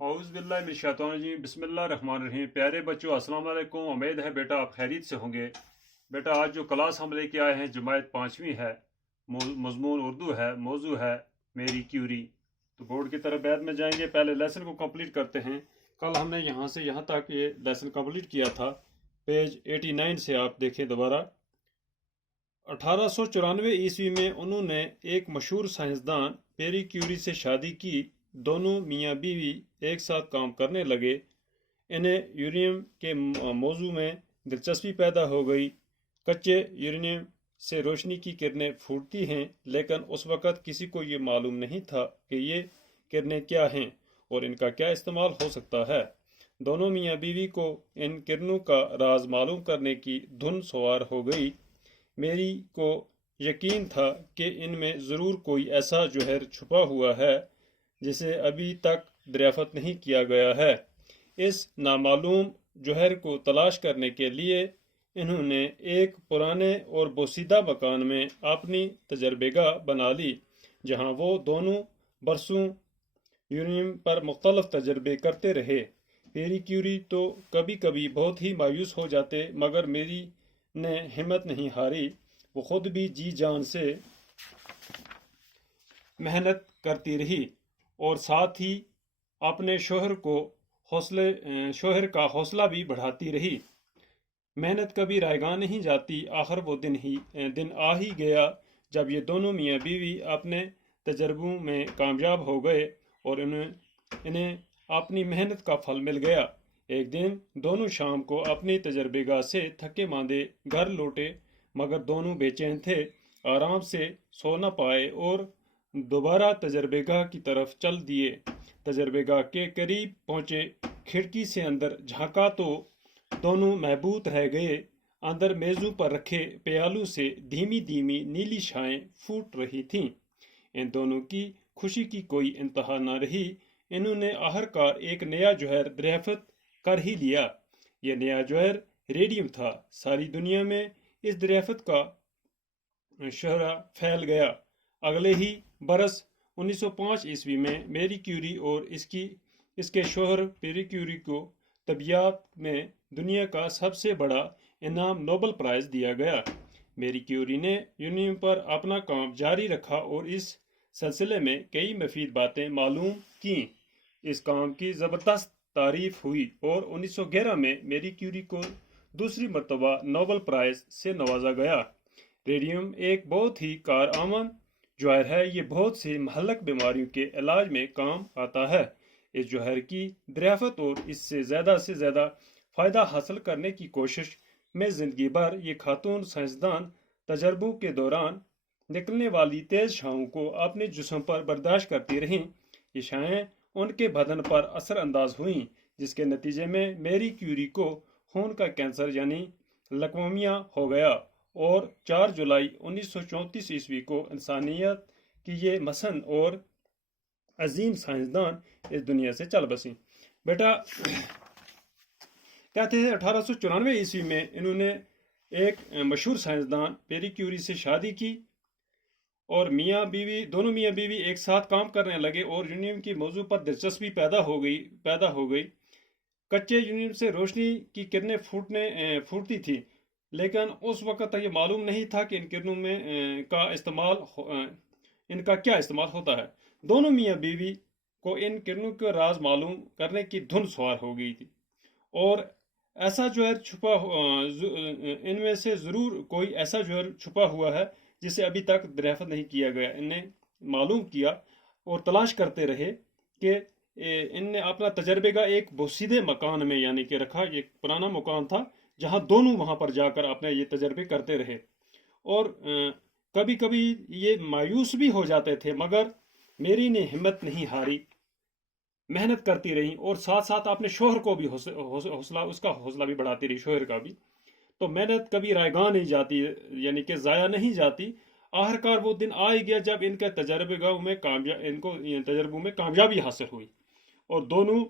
اعوذ باللہ من الشیطان الرجیم بسم اللہ الرحمن الرحیم۔ پیارے بچوں السلام علیکم، امید ہے بیٹا آپ خیریت سے ہوں گے۔ بیٹا آج جو کلاس ہم لے کے آئے ہیں جماعت 5ویں ہے، مضمون اردو ہے، موضوع ہے میری کیوری۔ تو بورڈ کی طرف بیت میں جائیں گے، پہلے لیسن کو کمپلیٹ کرتے ہیں۔ کل ہم نے یہاں سے یہاں تک یہ لیسن کمپلیٹ کیا تھا، پیج 89 سے آپ دیکھیں دوبارہ۔ 1894 عیسوی میں انہوں نے ایک مشہور سائنسدان پیری کیوری سے شادی کی۔ دونوں میاں بیوی ایک ساتھ کام کرنے لگے۔ انہیں یورینیم کے موضوع میں دلچسپی پیدا ہو گئی۔ کچے یورینیم سے روشنی کی کرنیں پھوٹتی ہیں، لیکن اس وقت کسی کو یہ معلوم نہیں تھا کہ یہ کرنیں کیا ہیں اور ان کا کیا استعمال ہو سکتا ہے۔ دونوں میاں بیوی کو ان کرنوں کا راز معلوم کرنے کی دھن سوار ہو گئی۔ میری کو یقین تھا کہ ان میں ضرور کوئی ایسا جوہر چھپا ہوا ہے جسے ابھی تک دریافت نہیں کیا گیا ہے۔ اس نامعلوم جوہر کو تلاش کرنے کے لیے انہوں نے ایک پرانے اور بوسیدہ مکان میں اپنی تجربے گاہ بنا لی، جہاں وہ دونوں برسوں یورینیم پر مختلف تجربے کرتے رہے۔ پیری کیوری تو کبھی کبھی بہت ہی مایوس ہو جاتے، مگر میری نے ہمت نہیں ہاری۔ وہ خود بھی جی جان سے محنت کرتی رہی اور ساتھ ہی اپنے شوہر کا حوصلہ بھی بڑھاتی رہی۔ محنت کبھی رائے گاہ نہیں جاتی۔ آخر وہ دن آ ہی گیا جب یہ دونوں میاں بیوی اپنے تجربوں میں کامیاب ہو گئے اور انہیں اپنی محنت کا پھل مل گیا۔ ایک دن دونوں شام کو اپنی تجربے گاہ سے تھکے ماندے گھر لوٹے، مگر دونوں بے چین تھے، آرام سے سو نہ پائے اور دوبارہ تجربے گاہ کی طرف چل دیے۔ تجربے گاہ کے قریب پہنچے، کھڑکی سے اندر جھانکا تو دونوں محبوط رہ گئے۔ اندر میزوں پر رکھے پیالوں سے دھیمی دھیمی نیلی شعاعیں پھوٹ رہی تھیں۔ ان دونوں کی خوشی کی کوئی انتہا نہ رہی۔ انہوں نے آخرکار ایک نیا جوہر دریافت کر ہی لیا۔ یہ نیا جوہر ریڈیم تھا۔ ساری دنیا میں اس دریافت کا شہرہ پھیل گیا۔ اگلے ہی برس 1905 عیسوی میں میری کیوری اور اس کے شوہر پیری کیوری کو طبیعیات میں دنیا کا سب سے بڑا انعام نوبل پرائز دیا گیا۔ میری کیوری نے یورینیم پر اپنا کام جاری رکھا اور اس سلسلے میں کئی مفید باتیں معلوم کیں۔ اس کام کی زبردست تعریف ہوئی اور 1911 میں میری کیوری کو دوسری مرتبہ نوبل پرائز سے نوازا گیا۔ ریڈیم ایک بہت ہی کارآمد جوہر ہے۔ یہ بہت سی مہلک بیماریوں کے علاج میں کام آتا ہے۔ اس جوہر کی دریافت اور اس سے زیادہ فائدہ حاصل کرنے کی کوشش میں زندگی بھر یہ خاتون سائنسدان تجربوں کے دوران نکلنے والی تیز شعاعوں کو اپنے جسم پر برداشت کرتی رہیں۔ یہ شعاعیں ان کے بدن پر اثر انداز ہوئیں، جس کے نتیجے میں میری کیوری کو خون کا کینسر یعنی لکومیا ہو گیا اور 4 جولائی 1934 عیسوی کو انسانیت کی یہ مسن اور عظیم سائنسدان اس دنیا سے چل بسیں۔ بیٹا کہتے ہیں 1894 عیسوی میں انہوں نے ایک مشہور سائنسدان پیری کیوری سے شادی کی اور دونوں میاں بیوی ایک ساتھ کام کرنے لگے اور یورینیم کے موضوع پر دلچسپی پیدا ہو گئی۔ کچے یورینیم سے روشنی کی کرنیں پھوٹتی تھی، لیکن اس وقت تک یہ معلوم نہیں تھا کہ ان کرنوں میں ان کا کیا استعمال ہوتا ہے۔ دونوں میاں بیوی کو ان کرنوں کا راز معلوم کرنے کی دھن سوار ہو گئی تھی اور ایسا جوہر ان میں سے ضرور کوئی ایسا جوہر چھپا ہوا ہے جسے ابھی تک دریافت نہیں کیا گیا۔ انہیں معلوم کیا اور تلاش کرتے رہے کہ ان نے اپنا تجربے کا ایک بوسیدے مکان میں یعنی کہ رکھا۔ یہ پرانا مکان تھا جہاں دونوں وہاں پر جا کر اپنے یہ تجربے کرتے رہے اور کبھی کبھی یہ مایوس بھی ہو جاتے تھے، مگر میری نے ہمت نہیں ہاری، محنت کرتی رہی اور ساتھ ساتھ اپنے شوہر کو بھی اس کا حوصلہ بھی بڑھاتی رہی، شوہر کا بھی۔ تو محنت کبھی رائے گاہ نہیں جاتی، یعنی کہ ضائع نہیں جاتی۔ آخرکار وہ دن آ ہی گیا جب ان کے تجربے گاہ میں تجربوں میں کامیابی حاصل ہوئی اور دونوں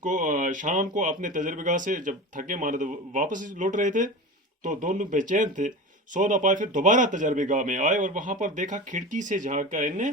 کو شام کو اپنے تجربے گاہ سے جب تھکے ماندے واپس لوٹ رہے تھے تو دونوں بے چین تھے، سو نہ پائے۔ پھر دوبارہ تجربے گاہ میں آئے اور وہاں پر دیکھا، کھڑکی سے جھانک کر انہیں